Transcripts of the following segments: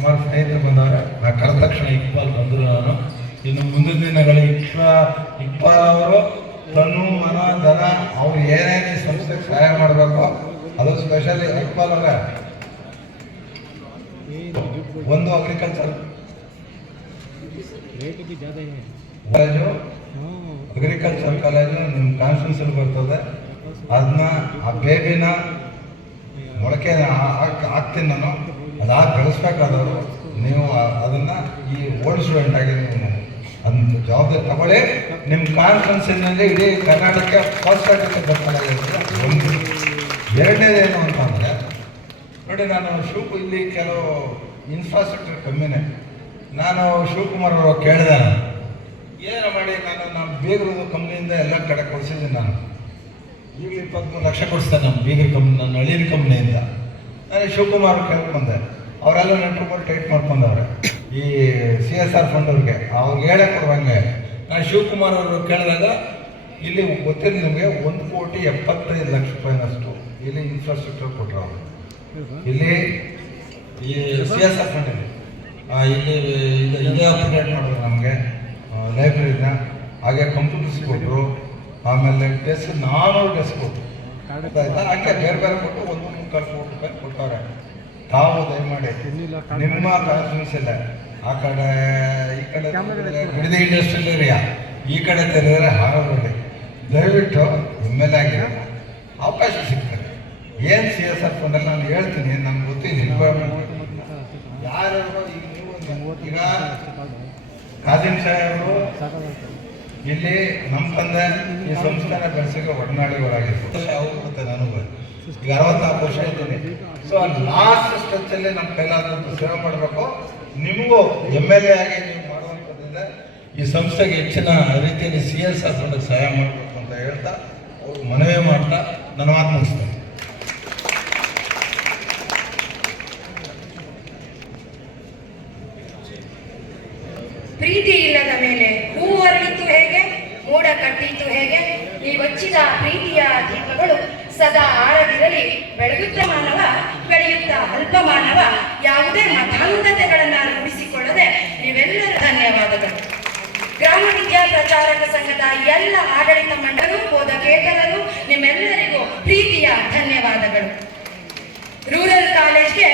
ಸುಮಾರು ಸ್ನೇಹಿತರು ಬಂದವರೆ. ನಾ ಕರೆದ ತಕ್ಷಣ ಇಕ್ಬಾಲ್ ಬಂದರು. ನಾನು ಇನ್ನು ಮುಂದಿನ ದಿನಗಳು ಇಕ್ಬಾಲ್ ಅವರು ತನು ಮನ ಧನ ಅವ್ರು ಏನೇನು ಈ ಸಂಸ್ಥೆಗೆ ಸಹಾಯ ಮಾಡಬೇಕು ಅದು ಸ್ಪೆಷಲಿ ಇಕ್ಬಾಲ್ ಅವರ ಒಂದು ಅಗ್ರಿಕಲ್ಚರ್ ಕಾಲೇಜು, ಅಗ್ರಿಕಲ್ಚರ್ ಕಾಲೇಜು ನಿಮ್ಮ ಕಾನ್ಸ್ಟಿಟ್ಯೂನ್ಸಿಲಿ ಬರ್ತದೆ. ಅದನ್ನ ಆ ಬೇಬಿನ ಮೊಳಕೆ ಹಾಕ್ತೀನಿ ನಾನು, ಅದಾಗಿ ಬೆಳೆಸ್ಬೇಕಾದವರು ನೀವು ಅದನ್ನು ಈ ಓಲ್ಡ್ ಸ್ಟೂಡೆಂಟ್ ಆಗಿ ನೀವು ಅದನ್ನ ಜವಾಬ್ದಾರಿ ತಗೊಳ್ಳಿ. ನಿಮ್ಮ ಕಾನ್ಸ್ಟಿಟ್ಯೂನ್ಸಿನಲ್ಲಿ ಇಡೀ ಕರ್ನಾಟಕಕ್ಕೆ ಫಸ್ಟ್ ಸರ್ಟಿಫಿಕೇಟ್ ಬರ್ತಾಯಿದೆ. ಒಂದು ಎರಡನೇದೇನು ಅಂತಂದರೆ ನೋಡಿ, ನಾನು ಇಲ್ಲಿ ಕೆಲವು ಇನ್ಫ್ರಾಸ್ಟ್ರಕ್ಚರ್ ಕಮ್ಮಿನೇ. ನಾನು ಶಿವಕುಮಾರ್ ಅವರು ಕೇಳಿದೆ, ಏನು ಮಾಡಿ ನಮ್ಮ ಬೀಗರದ ಕಂಪ್ನಿಯಿಂದ ಎಲ್ಲ ಕಡೆ ಕೊಡಿಸಿದ್ದೀನಿ. ನಾನು ಈಗ 23 ಲಕ್ಷ ಕೊಡಿಸ್ತೇನೆ ನಮ್ಮ ಬೀಗರ ಕಂಪ್ನಿ, ನನ್ನ ಹಳ್ಳಿನ ಕಂಪ್ನಿಯಿಂದ. ನಾನು ಶಿವಕುಮಾರ್ ಕೇಳ್ಕೊಂಡೆ, ಅವರೆಲ್ಲ ನೆಟ್ರುಗಳು ಟೈಟ್ ಮಾಡ್ಕೊಂಡವ್ರೆ ಈ CSR ಫಂಡ್ ಅವ್ರಿಗೆ ಹೇಳೇ ಕೊಡುವಂಗೆ. ನಾನು ಶಿವಕುಮಾರ್ ಅವರು ಕೇಳಿದಾಗ ಇಲ್ಲಿ ಗೊತ್ತಿಲ್ಲ ನಿಮಗೆ 1,75,00,000 ಇಲ್ಲಿ ಇನ್ಫ್ರಾಸ್ಟ್ರಕ್ಚರ್ ಕೊಟ್ಟರು ಅವರು. ಇಲ್ಲಿ ಈ CSR ಫಂಡ್ ಇಲ್ಲಿ ಇದೇ ಅಪ್ಡೇಟ್ ಮಾಡಿದ್ರು ನಮಗೆ ಲೈಬ್ರರಿನ, ಹಾಗೆ ಕಂಪ್ಯೂಟರ್ಸ್ ಕೊಟ್ಟರು, ಆಮೇಲೆ ಡೆಸ್ಕ್ 400 ಡೆಸ್ಕ್ ಕೊಟ್ಟರು. ಹಾಗೆ ಬೇರೆ ಬೇರೆ ಕೊಟ್ಟು 1,3,4 ಕೋಟಿ ರೂಪಾಯಿ ಕೊಟ್ಟವ್ರೆ. ತಾವು ದಯಮಾಡಿ ನಿಮ್ಮ ಕಾನ್ಸ್ಟಿಟ್ಯೂನ್ಸಿಲ್ಲ ಆ ಕಡೆ ಈ ಕಡೆ ಬಿಡದಿ ಇಂಡಸ್ಟ್ರಿಯಲ್ ಏರಿಯಾ ಈ ಕಡೆ ತೆರೆದರೆ ಹಾರೋದ್ರಲ್ಲಿ ದಯವಿಟ್ಟು MLA ಆಗಿ ಅವಕಾಶ ಸಿಗ್ತದೆ. ಏನು CSR ಫಂಡಲ್ಲಿ ನಾನು ಹೇಳ್ತೀನಿ, ನಮ್ಗೆ ಗೊತ್ತಿಲ್ಲ ಯಾರು ಈಗ ಕಾದಿಮ್ ಸಾಹೇಬರು ಇಲ್ಲಿ ನಮ್ಮ ತಂದೆ ಈ ಸಂಸ್ಥೆನ ಬೆಳೆಸಿಗೆ ಒಡನಾಡಿಗಳಾಗಿರ್ಬೋದು. ಅವ್ರು ಮತ್ತೆ ನನಗೂ ಈಗ 64 ವರ್ಷ ಇದ್ದೀನಿ. ಸೊ ಲಾಸ್ಟ್ ಸ್ಟೆಚ್ಚಲ್ಲಿ ನಮ್ಮ ಕೈಲಾದಂಥ ಸೇವೆ ಮಾಡಬೇಕು. ನಿಮಗೂ MLA ಆಗಿ ನೀವು ಮಾಡುವಂಥದ್ರಿಂದ ಈ ಸಂಸ್ಥೆಗೆ ಹೆಚ್ಚಿನ ರೀತಿಯಲ್ಲಿ CSR ಫಂಡ್ಗೆ ಸಹಾಯ ಮಾಡಬೇಕು ಅಂತ ಹೇಳ್ತಾ ಅವ್ರು ಮನವಿ ಮಾಡ್ತಾ ನನ್ನ ಮಾತು ಮುಗಿಸ್ತೇನೆ. ಪ್ರೀತಿ ಇಲ್ಲದ ಮೇಲೆ ಹೂವು ಅರಳಿತು ಹೇಗೆ, ಮೋಡ ಕಟ್ಟಿತು ಹೇಗೆ? ನೀವಚ್ಚಿದ ಪ್ರೀತಿಯ ದೀಪಗಳು ಸದಾ ಆರದಿರಲಿ. ಬೆಳಗುತ್ತ ಮಾನವ, ಬೆಳೆಯುತ್ತ ಅಲ್ಪ ಮಾನವ, ಯಾವುದೇ ಮತಾಂಧತೆಗಳನ್ನ ರೂಢಿಸಿಕೊಳ್ಳದೆ ನೀವೆಲ್ಲರೂ ಧನ್ಯವಾದಗಳು. ಗ್ರಾಮ ವಿದ್ಯಾ ಪ್ರಚಾರಕ ಸಂಘದ ಎಲ್ಲ ಆಡಳಿತ ಮಂಡಳು, ಬೋಧಕೇತರರು, ನಿಮ್ಮೆಲ್ಲರಿಗೂ ಪ್ರೀತಿಯ ಧನ್ಯವಾದಗಳು. ರೂರಲ್ ಕಾಲೇಜೇ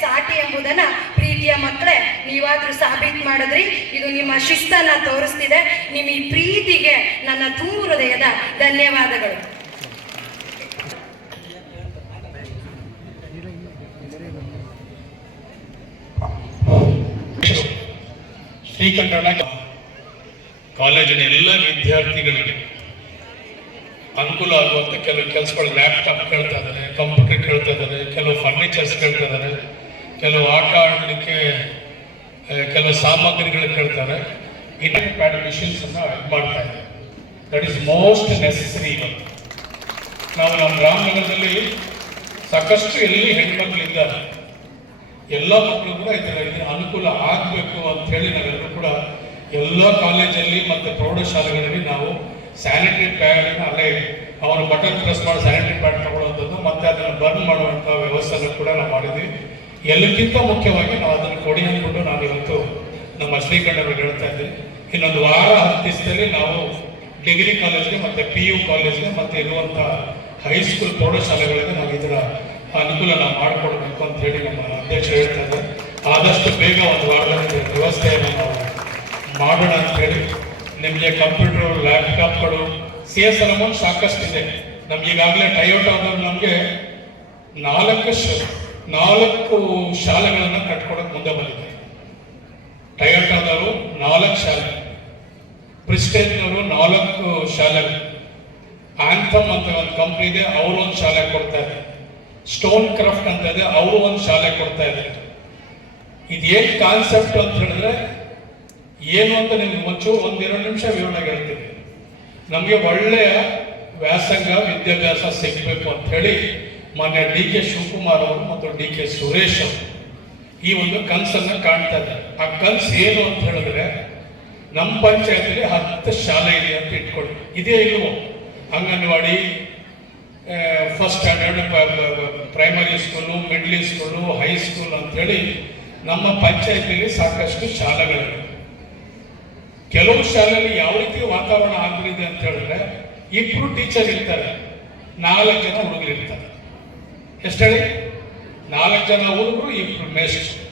ಸಾಟಿ ಎಂಬುದನ್ನ ಪ್ರೀತಿಯ ಮಕ್ಕಳೇ ನೀವಾದ್ರೂ ಸಾಬೀತು ಮಾಡಿದ್ರಿ. ಇದು ನಿಮ್ಮ ಶಿಸ್ತನ್ನ ತೋರಿಸ್ತಿದೆ. ನಿಮ್ಮ ಈ ಪ್ರೀತಿಗೆ ನನ್ನ ತುಂಬು ಹೃದಯದ ಧನ್ಯವಾದಗಳು. ಶ್ರೀಕಂಠನ ಕಾಲೇಜಿನ ಎಲ್ಲ ವಿದ್ಯಾರ್ಥಿಗಳಿಗೆ ಅನುಕೂಲ ಆಗುವಂಥ ಕೆಲವು ಕೆಲಸಗಳು, ಲ್ಯಾಪ್ಟಾಪ್ ಕೇಳ್ತಾ ಇದ್ದಾರೆ, ಕಂಪ್ಯೂಟರ್ ಕೇಳ್ತಾ ಇದ್ದಾರೆ, ಕೆಲವು ಫರ್ನಿಚರ್ಸ್ ಕೇಳ್ತಾ ಇದ್ದಾರೆ, ಕೆಲವು ಆಟ ಆಡಲಿಕ್ಕೆ ಕೆಲವು ಸಾಮಗ್ರಿಗಳು ಕೇಳ್ತಾರೆ. ಇಂಟರ್ನೆಟ್ ಪ್ಯಾಡ್ ಮಿಷಿನ್ಸ್ ಅನ್ನು ಇದು ಮಾಡ್ತಾ ಇದ್ದಾರೆ. That is most necessary. ಇವತ್ತು ನಾವು ನಮ್ಮ ರಾಮನಗರದಲ್ಲಿ ಸಾಕಷ್ಟು ಎಲ್ಲಿ ಹೆಣ್ಮಕ್ಳಿದ್ದಾರೆ, ಎಲ್ಲ ಮಕ್ಕಳು ಕೂಡ ಇದರ ಅನುಕೂಲ ಆಗಬೇಕು ಅಂತ ಹೇಳಿ ನಾವೆಲ್ಲರೂ ಕೂಡ ಎಲ್ಲ ಕಾಲೇಜಲ್ಲಿ ಮತ್ತು ಪ್ರೌಢಶಾಲೆಗಳಲ್ಲಿ ನಾವು ಸ್ಯಾನಿಟರಿ ಪ್ಯಾಡ್ ಅಲ್ಲೇ ಅವರು ಬಟನ್ ಪ್ರೆಸ್ ಮಾಡಿ ಸ್ಯಾನಿಟರಿ ಪ್ಯಾಡ್ ತಗೊಳ್ಳುವಂಥದ್ದು ಮತ್ತು ಅದನ್ನು ಬರ್ನ್ ಮಾಡುವಂಥ ವ್ಯವಸ್ಥೆಯನ್ನು ಕೂಡ ನಾವು ಮಾಡಿದ್ವಿ. ಎಲ್ಲಕ್ಕಿಂತ ಮುಖ್ಯವಾಗಿ ನಾವು ಅದನ್ನು ಕೊಡಿ ಅಂದ್ಬಿಟ್ಟು ನಾನು ಇವತ್ತು ನಮ್ಮ ಶ್ರೀಕಂಠವ್ರಿಗೆ ಹೇಳ್ತಾ ಇದ್ದೀವಿ. ಇನ್ನೊಂದು ವಾರ 10 ದಿವಸದಲ್ಲಿ ನಾವು ಡಿಗ್ರಿ ಕಾಲೇಜ್ಗೆ ಮತ್ತು PU ಕಾಲೇಜ್ಗೆ ಮತ್ತು ಇರುವಂಥ ಹೈಸ್ಕೂಲ್ ಪ್ರೌಢಶಾಲೆಗಳಿಗೆ ನಾವು ಇದರ ಅನುಕೂಲ ನಾವು ಮಾಡಿಕೊಡ್ಬೇಕು ಅಂತ ಹೇಳಿ ನಮ್ಮ ಅಧ್ಯಕ್ಷರು ಹೇಳ್ತಾ ಇದ್ದಾರೆ. ಆದಷ್ಟು ಬೇಗ ಒಂದು ವಾರದಲ್ಲಿ ವ್ಯವಸ್ಥೆಯನ್ನು ನಾವು ಮಾಡೋಣ ಅಂತ ಹೇಳಿ ನಿಮಗೆ ಕಂಪ್ಯೂಟರ್, ಲ್ಯಾಪ್ಟಾಪ್ಗಳು, CSR ಅಮೌಂಟ್ ಸಾಕಷ್ಟು ಇದೆ. ನಮ್ಗೆ ಈಗಾಗಲೇ ಟೊಯೋಟಾದವ್ರು ನಮಗೆ 4 ಶಾಲೆಗಳನ್ನು ಕಟ್ಕೊಡೋಕೆ ಮುಂದೆ ಬಂದಿದೆ. ಟೊಯೋಟಾದವರು 4 ಶಾಲೆ, ಪ್ರಿಸ್ಟೇಜ್ನವರು 4 ಶಾಲೆಗಳು, ಆಂಥಮ್ ಅಂತ ಒಂದು ಕಂಪ್ನಿ ಇದೆ, ಅವರು ಒಂದು ಶಾಲೆ ಕೊಡ್ತಾ ಇದ್ದಾರೆ, ಸ್ಟೋನ್ ಕ್ರಾಫ್ಟ್ ಅಂತ ಇದೆ, ಅವರು ಒಂದು ಶಾಲೆ ಕೊಡ್ತಾ ಇದ್ದಾರೆ. ಇದೇನು ಕಾನ್ಸೆಪ್ಟ್ ಅಂತ ಹೇಳಿದ್ರೆ ಏನು ಅಂತ ನಿಮ್ಗೆ ಒಂಚೂರು 1-2 ನಿಮಿಷ ವಿವರಣೆ ಹೇಳ್ತೀನಿ. ನಮಗೆ ಒಳ್ಳೆಯ ವ್ಯಾಸಂಗ ವಿದ್ಯಾಭ್ಯಾಸ ಸಿಗಬೇಕು ಅಂತ ಹೇಳಿ ಮಾನ್ಯ DK ಶಿವಕುಮಾರ್ ಅವರು ಮತ್ತು DK ಸುರೇಶ್ ಅವರು ಈ ಒಂದು ಕನಸನ್ನು ಕಾಣ್ತಾ ಇದ್ದಾರೆ. ಆ ಕನಸು ಏನು ಅಂತ ಹೇಳಿದ್ರೆ, ನಮ್ಮ ಪಂಚಾಯತಿಗೆ 10 ಶಾಲೆ ಇದೆ ಅಂತ ಇಟ್ಕೊಳ್ಳಿ. ಇದೇ ಇಲ್ವೋ? Anganwadi, first standard, primary school, middle school, high school ಅಂತೇಳಿ ನಮ್ಮ ಪಂಚಾಯತಿಗೆ ಸಾಕಷ್ಟು ಶಾಲೆಗಳಿವೆ. ಕೆಲವು ಶಾಲೆಯಲ್ಲಿ ಯಾವ ರೀತಿ ವಾತಾವರಣ ಆಗಲಿದೆ ಅಂತ ಹೇಳಿದ್ರೆ 2 ಟೀಚರ್ ಇರ್ತಾರೆ, 4 ಜನ ಹುಡುಗರು ಇರ್ತಾರೆ. ಎಷ್ಟು ಹೇಳಿ? 4 ಜನ ಹುಡುಗರು, 2 ಮೇಷ್ಟ್ರು.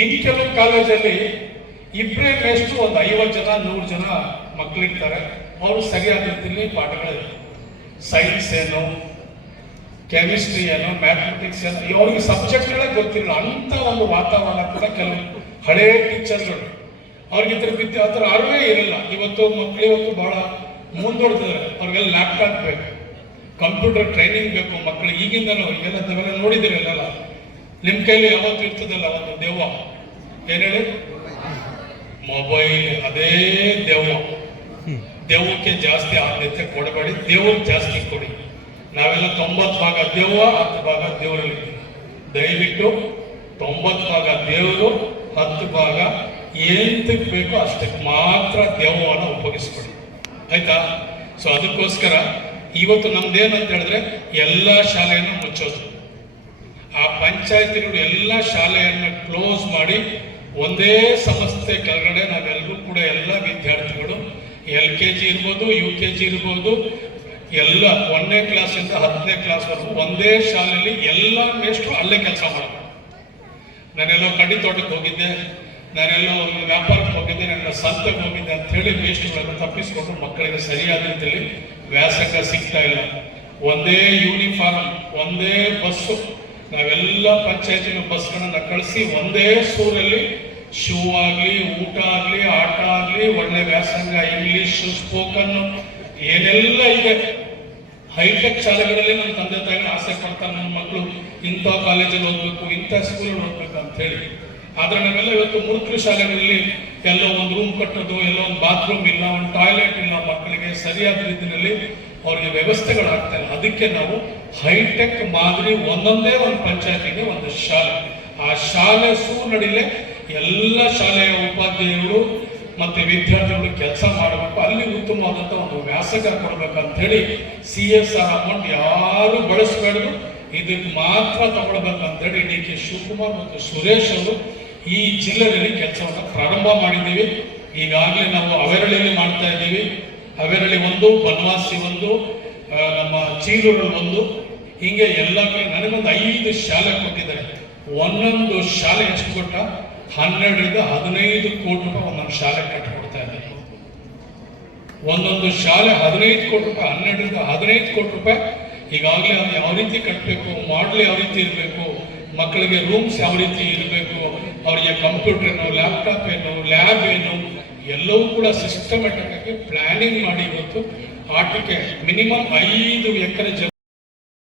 ಇನ್ನು ಕೆಲವು ಕಾಲೇಜಲ್ಲಿ 2 ಮೇಷ್ಟ್ರು, ಒಂದು 50 ಜನ 100 ಜನ ಮಕ್ಕಳಿರ್ತಾರೆ. ಅವರು ಸರಿಯಾದ ರೀತಿಯಲ್ಲಿ ಪಾಠಗಳಿವೆ. ಸೈನ್ಸ್ ಏನು, ಕೆಮಿಸ್ಟ್ರಿ ಏನು, ಮ್ಯಾಥಮೆಟಿಕ್ಸ್ ಏನು, ಅವ್ರಿಗೆ ಸಬ್ಜೆಕ್ಟ್ಗಳೇ ಗೊತ್ತಿಲ್ಲ. ಅಂತ ಒಂದು ವಾತಾವರಣ ಕೂಡ ಕೆಲವು ಹಳೇ ಟೀಚರ್ಗಳು ಅವ್ರಿಗೆ ಅದರ ಅರಿವೇ ಇರಲ್ಲ. ಇವತ್ತು ಮಕ್ಕಳು ಬಹಳ ಮುಂದುವರೆದಿದ್ದಾರೆ. ಅವ್ರಿಗೆಲ್ಲ ಲ್ಯಾಪ್ಟಾಪ್ ಬೇಕು, ಕಂಪ್ಯೂಟರ್ ಟ್ರೈನಿಂಗ್ ಬೇಕು ಮಕ್ಕಳಿಗೆ ಈಗಿಂದಲೂ. ಈಗೆಲ್ಲ ನಾವೆಲ್ಲ ನೋಡಿದಿರಲ್ಲ, ನಿಮ್ಮ ಕೈಲಿ ಯಾವತ್ತು ಇರ್ತದಲ್ಲ ಒಂದು ದೆವ್ವ, ಏನ್ ಹೇಳಿ? ಮೊಬೈಲ್. ಅದೇ ದೆವ್ವ. ದೆವ್ವಕ್ಕೆ ಜಾಸ್ತಿ ಆದ್ಯತೆ ಕೊಡಬೇಡಿ, ದೇವ್ರಿಗೆ ಜಾಸ್ತಿ ಕೊಡಿ. ನಾವೆಲ್ಲ 90 ಭಾಗ ದೆವ್ವ, 10 ಭಾಗ ದೇವರಲ್ಲಿ. ದಯವಿಟ್ಟು 90 ಭಾಗ ದೇವರು, 10 ಭಾಗ ಎಂತಕ್ಕೆ ಬೇಕೋ ಅಷ್ಟಕ್ಕೆ ಮಾತ್ರ ದೆವ್ವವನ್ನು ಉಪಯೋಗಿಸ್ಕೊಡಿ, ಆಯ್ತಾ? ಸೊ ಅದಕ್ಕೋಸ್ಕರ ಇವತ್ತು ನಮ್ದೇನಂತ ಹೇಳಿದ್ರೆ ಎಲ್ಲ ಶಾಲೆಯನ್ನು ಮುಚ್ಚೋದು. ಆ ಪಂಚಾಯತಿಗಳು ಎಲ್ಲ ಶಾಲೆಯನ್ನು ಕ್ಲೋಸ್ ಮಾಡಿ ಒಂದೇ ಸಂಸ್ಥೆ ಕೆಳಗಡೆ ನಾವೆಲ್ಲರೂ ಕೂಡ ಎಲ್ಲ ವಿದ್ಯಾರ್ಥಿಗಳು LKG ಇರ್ಬೋದು, UKG ಇರ್ಬೋದು, ಎಲ್ಲ 1ನೇ ಕ್ಲಾಸಿಂದ 10ನೇ ಕ್ಲಾಸ್ವರೆಗೂ ಒಂದೇ ಶಾಲೆಯಲ್ಲಿ ಎಲ್ಲ ಮೇಷ್ಟ್ರು ಅಲ್ಲೇ ಕೆಲಸ ಮಾಡ್ತಾರೆ. ನಾನೆಲ್ಲೋ ಕಡ್ಡಿ ತೋಟಕ್ಕೆ ಹೋಗಿದ್ದೆ, ನಾನೆಲ್ಲೋ ವ್ಯಾಪಾರಕ್ಕೆ ಹೋಗಿದ್ದೆ, ನನ್ನ ಸಂತೆಗೆ ಹೋಗಿದ್ದೆ ಅಂತ ಹೇಳಿ ಮೇಷ್ಟ್ರುಗಳನ್ನು ತಪ್ಪಿಸ್ಕೊಂಡು ಮಕ್ಕಳಿಗೆ ಸರಿಯಾದ ರೀತಿಯಲ್ಲಿ ವ್ಯಾಸಂಗ ಸಿಗ್ತಾ ಇಲ್ಲ. ಒಂದೇ ಯೂನಿಫಾರ್ಮ್, ಒಂದೇ ಬಸ್ಸು, ನಾವೆಲ್ಲ ಪಂಚಾಯತಿನ ಬಸ್ಗಳನ್ನ ಕಳಿಸಿ ಒಂದೇ ಸೂರಲ್ಲಿ ಶೂ ಆಗಲಿ, ಊಟ ಆಗಲಿ, ಆಟ ಆಗಲಿ, ಒಳ್ಳೆ ವ್ಯಾಸಂಗ, ಇಂಗ್ಲಿಷ್, ಸ್ಪೋಕನ್ ಏನೆಲ್ಲ ಇದೆ. ಹೈಟೆಕ್ ಶಾಲೆಗಳಲ್ಲಿ ನಮ್ಮ ತಂದೆ ತಾಯಿಗಳು ಆಸೆ ಪಡ್ತಾರೆ, ನನ್ನ ಮಕ್ಕಳು ಇಂಥ ಕಾಲೇಜಲ್ಲಿ ಓದಬೇಕು, ಇಂಥ ಸ್ಕೂಲಲ್ಲಿ ಓದಬೇಕು ಅಂತ ಹೇಳಿ. ಆದ್ರೆ ನಾವೆಲ್ಲ ಇವತ್ತು ಮುರುಕಲು ಶಾಲೆಗಳಲ್ಲಿ ಎಲ್ಲೋ ಒಂದು ರೂಮ್ ಕಟ್ಟೋದು, ಎಲ್ಲೋ ಒಂದು ಬಾತ್ರೂಮ್ ಇಲ್ಲ, ಒಂದು ಟಾಯ್ಲೆಟ್ ಇಲ್ಲ, ಮಕ್ಕಳಿಗೆ ಸರಿಯಾದ ರೀತಿಯಲ್ಲಿ ಅವ್ರಿಗೆ ವ್ಯವಸ್ಥೆಗಳಾಗ್ತಾ ಇಲ್ಲ. ಅದಕ್ಕೆ ನಾವು ಹೈಟೆಕ್ ಮಾದರಿ ಒಂದೊಂದೇ ಒಂದು ಪಂಚಾಯತಿಗೆ ಒಂದು ಶಾಲೆ, ಆ ಶಾಲೆ ನಡಿಲೆ ಎಲ್ಲ ಶಾಲೆಯ ಉಪಾಧ್ಯಾಯರು ಮತ್ತೆ ವಿದ್ಯಾರ್ಥಿಗಳು ಕೆಲಸ ಮಾಡಬೇಕು. ಅಲ್ಲಿ ಉತ್ತಮವಾದಂಥ ಒಂದು ವ್ಯಾಸಂಗ ಕೊಡ್ಬೇಕಂತ ಹೇಳಿ CSR ಅಮೌಂಟ್ ಯಾರು ಬಳಸಬೇಡದು, ಇದಕ್ಕೆ ಮಾತ್ರ ತಗೊಳ್ಬೇಕಂತ ಹೇಳಿ DK ಶಿವಕುಮಾರ್ ಮತ್ತು ಸುರೇಶ್ ಅವರು ಈ ಜಿಲ್ಲೆಯಲ್ಲಿ ಕೆಲಸವನ್ನು ಪ್ರಾರಂಭ ಮಾಡಿದ್ದೀವಿ. ಈಗಾಗಲೇ ನಾವು ಅವೆರಳಿಯಲ್ಲಿ ಮಾಡ್ತಾ ಇದ್ದೀವಿ. ಅವೆರಳಿ 1, ಬನವಾಸಿ 1, ನಮ್ಮ ಚೀಲೂರಲ್ಲಿ 1, ಹೀಗೆ ಎಲ್ಲ ಕಡೆ ನನಗೊಂದು 5 ಶಾಲೆ ಕೊಟ್ಟಿದ್ದಾರೆ. ಒಂದೊಂದು ಶಾಲೆ ಎಷ್ಟು ಕೊಟ್ಟ? 12 ರಿಂದ 15 ಕೋಟಿ ರೂಪಾಯಿ ಒಂದೊಂದು ಶಾಲೆ ಕಟ್ಟಿಕೊಡ್ತಾ ಇದ್ದಾರೆ. ಒಂದೊಂದು ಶಾಲೆ 15 ಕೋಟಿ ರೂಪಾಯಿ, 12 ರಿಂದ 15 ಕೋಟಿ ರೂಪಾಯಿ. ಈಗಾಗಲೇ ಅದು ಯಾವ ರೀತಿ ಕಟ್ಟಬೇಕು, ಮಾಡಲ್ ಯಾವ ರೀತಿ ಇರಬೇಕು, ಮಕ್ಕಳಿಗೆ ರೂಮ್ಸ್ ಯಾವ ರೀತಿ ಇರಬೇಕು, ಅವರಿಗೆ ಕಂಪ್ಯೂಟರ್ ಏನು, ಲ್ಯಾಪ್ಟಾಪ್ ಏನು, ಲ್ಯಾಬ್ ಏನು, ಎಲ್ಲವೂ ಕೂಡ ಸಿಸ್ಟಮೆಟಿಕ್ ಆಗಿ ಪ್ಲಾನಿಂಗ್ ಮಾಡಿ ಇವತ್ತು ಆಟಕ್ಕೆ ಮಿನಿಮಮ್ 5 ಎಕರೆ